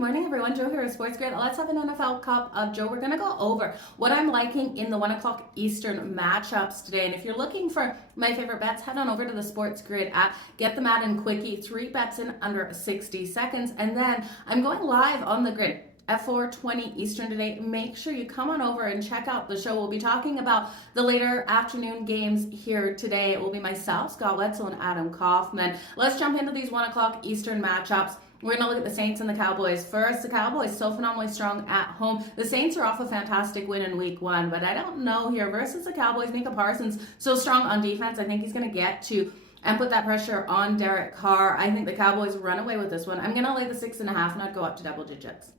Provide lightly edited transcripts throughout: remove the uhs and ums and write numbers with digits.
morning, everyone. Joe here at Sports Grid. Let's have an NFL Cup of Joe. We're going to go over what I'm liking in the 1 o'clock Eastern matchups today. And if you're looking for my favorite bets, head on over to the Sports Grid app. Get them out in quickie. 3 bets in under 60 seconds. And then I'm going live on the grid at 4:20 Eastern today. Make sure you come on over and check out the show. We'll be talking about the later afternoon games here today. It will be myself, Scott Wetzel, and Adam Kaufman. Let's jump into these 1 o'clock Eastern matchups. We're going to look at the Saints and the Cowboys first. The Cowboys so phenomenally strong at home. The Saints are off a fantastic win in week 1, but I don't know here. Versus the Cowboys, Micah Parsons so strong on defense. I think he's going to get to and put that pressure on Derek Carr. I think the Cowboys run away with this one. I'm going to lay the 6.5, not go up to double digits.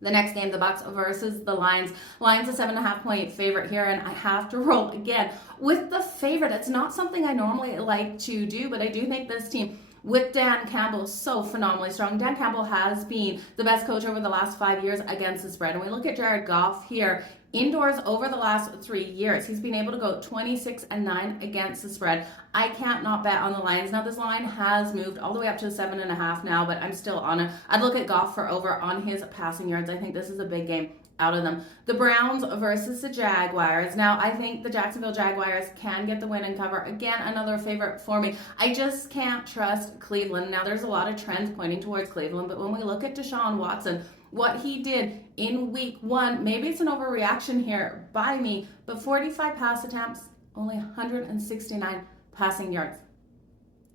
The next game, the Bucks versus the Lions. Lions a 7.5-point favorite here, and I have to roll again with the favorite. It's not something I normally like to do, but I do think this team with Dan Campbell so phenomenally strong. Dan Campbell has been the best coach over the last 5 years against the spread. And we look at Jared Goff here. Indoors over the last 3 years, he's been able to go 26-9 against the spread. I can't not bet on the Lions. Now, this line has moved all the way up to 7.5 now, but I'm still on it. I'd look at Goff for over on his passing yards. I think this is a big game out of them. The Browns versus the Jaguars. Now, I think the Jacksonville Jaguars can get the win and cover. Again, another favorite for me. I just can't trust Cleveland. Now, there's a lot of trends pointing towards Cleveland, but when we look at Deshaun Watson, what he did in week 1, maybe it's an overreaction here by me, but 45 pass attempts, only 169 passing yards.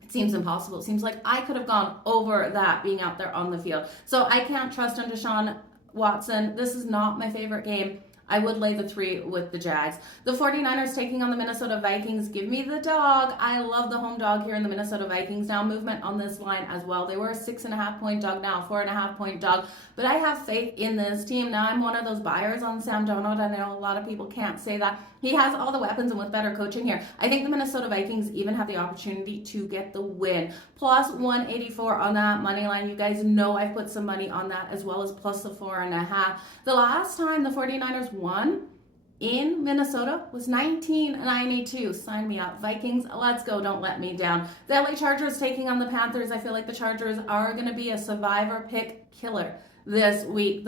It seems impossible. It seems like I could have gone over that being out there on the field. So I can't trust on Deshaun Watson. This is not my favorite game. I would lay the 3 with the Jags. The 49ers taking on the Minnesota Vikings. Give me the dog. I love the home dog here in the Minnesota Vikings. Now, movement on this line as well. They were a 6.5-point dog, now 4.5-point dog. But I have faith in this team. Now, I'm one of those buyers on Sam Darnold. I know a lot of people can't say that. He has all the weapons, and with better coaching here, I think the Minnesota Vikings even have the opportunity to get the win. Plus 184 on that money line. You guys know I've put some money on that, as well as plus the 4.5. The last time the 49ers won in Minnesota was 1992. Sign me up. Vikings, let's go. Don't let me down. The LA Chargers taking on the Panthers. I feel like the Chargers are going to be a survivor pick killer this week.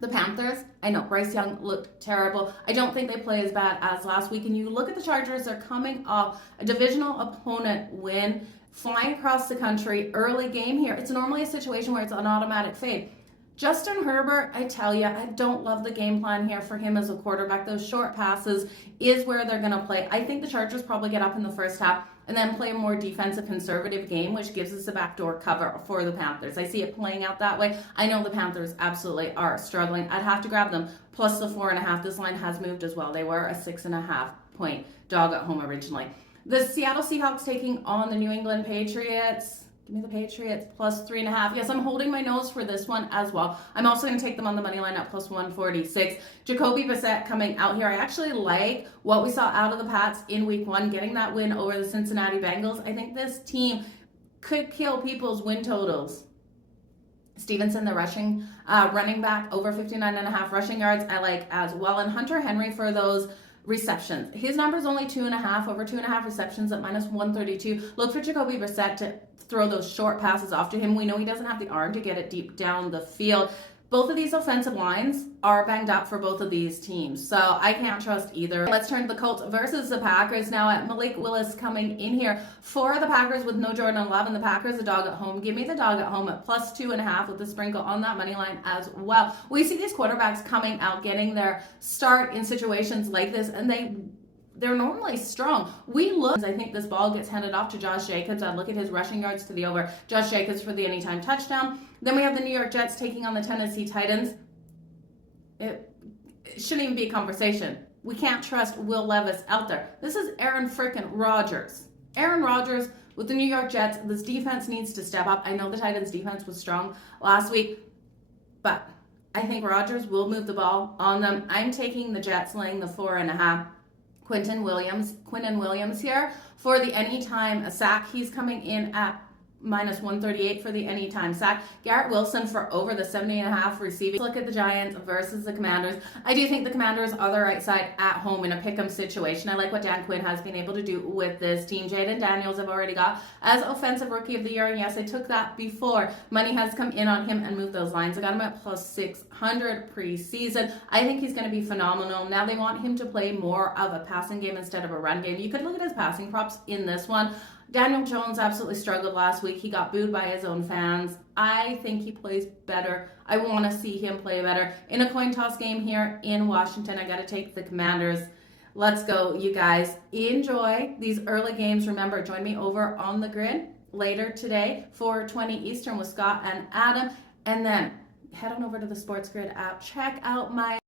The Panthers, I know Bryce Young looked terrible. I don't think they play as bad as last week. And you look at the Chargers, they're coming off a divisional opponent win, flying across the country, early game here. It's normally a situation where it's an automatic fade. Justin Herbert, I tell you, I don't love the game plan here for him as a quarterback. Those short passes is where they're going to play. I think the Chargers probably get up in the first half and then play a more defensive, conservative game, which gives us a backdoor cover for the Panthers. I see it playing out that way. I know the Panthers absolutely are struggling. I'd have to grab them plus the 4.5. This line has moved as well. They were a 6.5-point dog at home originally. The Seattle Seahawks taking on the New England Patriots. Give me the Patriots plus 3.5. Yes, I'm holding my nose for this one as well. I'm also going to take them on the money line at plus 146. Jacoby Brissett coming out here. I actually like what we saw out of the Pats in week 1, getting that win over the Cincinnati Bengals. I think this team could kill people's win totals. Stevenson, the running back, over 59.5 rushing yards, I like as well. And Hunter Henry for those receptions. His number is only 2.5, over 2.5 receptions at minus 132. Look for Jacoby Brissett to throw those short passes off to him. We know he doesn't have the arm to get it deep down the field. Both of these offensive lines are banged up for both of these teams, so I can't trust either. Let's turn to the Colts versus the Packers. Now, at Malik Willis coming in here for the Packers with no Jordan Love, and the Packers a dog at home. Give me the dog at home at plus 2.5 with the sprinkle on that money line as well. We see these quarterbacks coming out, getting their start in situations like this, and they're normally strong. I think this ball gets handed off to Josh Jacobs. I'd look at his rushing yards to the over. Josh Jacobs for the anytime touchdown. Then we have the New York Jets taking on the Tennessee Titans. It shouldn't even be a conversation. We can't trust Will Levis out there. This is Aaron freakin Rodgers. Aaron Rodgers with the New York Jets. This defense needs to step up. I know the Titans defense was strong last week, but I think Rodgers will move the ball on them. I'm taking the Jets, laying the 4.5. Quinton Williams here for the anytime sack. He's coming in at minus 138 for the anytime sack. Garrett Wilson for over the 70.5 receiving. Look at the Giants versus the Commanders. I do think the Commanders are the right side at home in a pick'em situation. I like what Dan Quinn has been able to do with this team. Jaden Daniels I've already got as offensive rookie of the year, and yes, I took that before. Money has come in on him and moved those lines. I got him at plus 600 preseason. I think he's going to be phenomenal. Now they want him to play more of a passing game instead of a run game. You could look at his passing props in this one. Daniel Jones absolutely struggled last week. He got booed by his own fans. I think he plays better. I want to see him play better. In a coin toss game here in Washington, I got to take the Commanders. Let's go, you guys. Enjoy these early games. Remember, join me over on the grid later today, 4:20 Eastern with Scott and Adam. And then head on over to the Sports Grid app. Check out my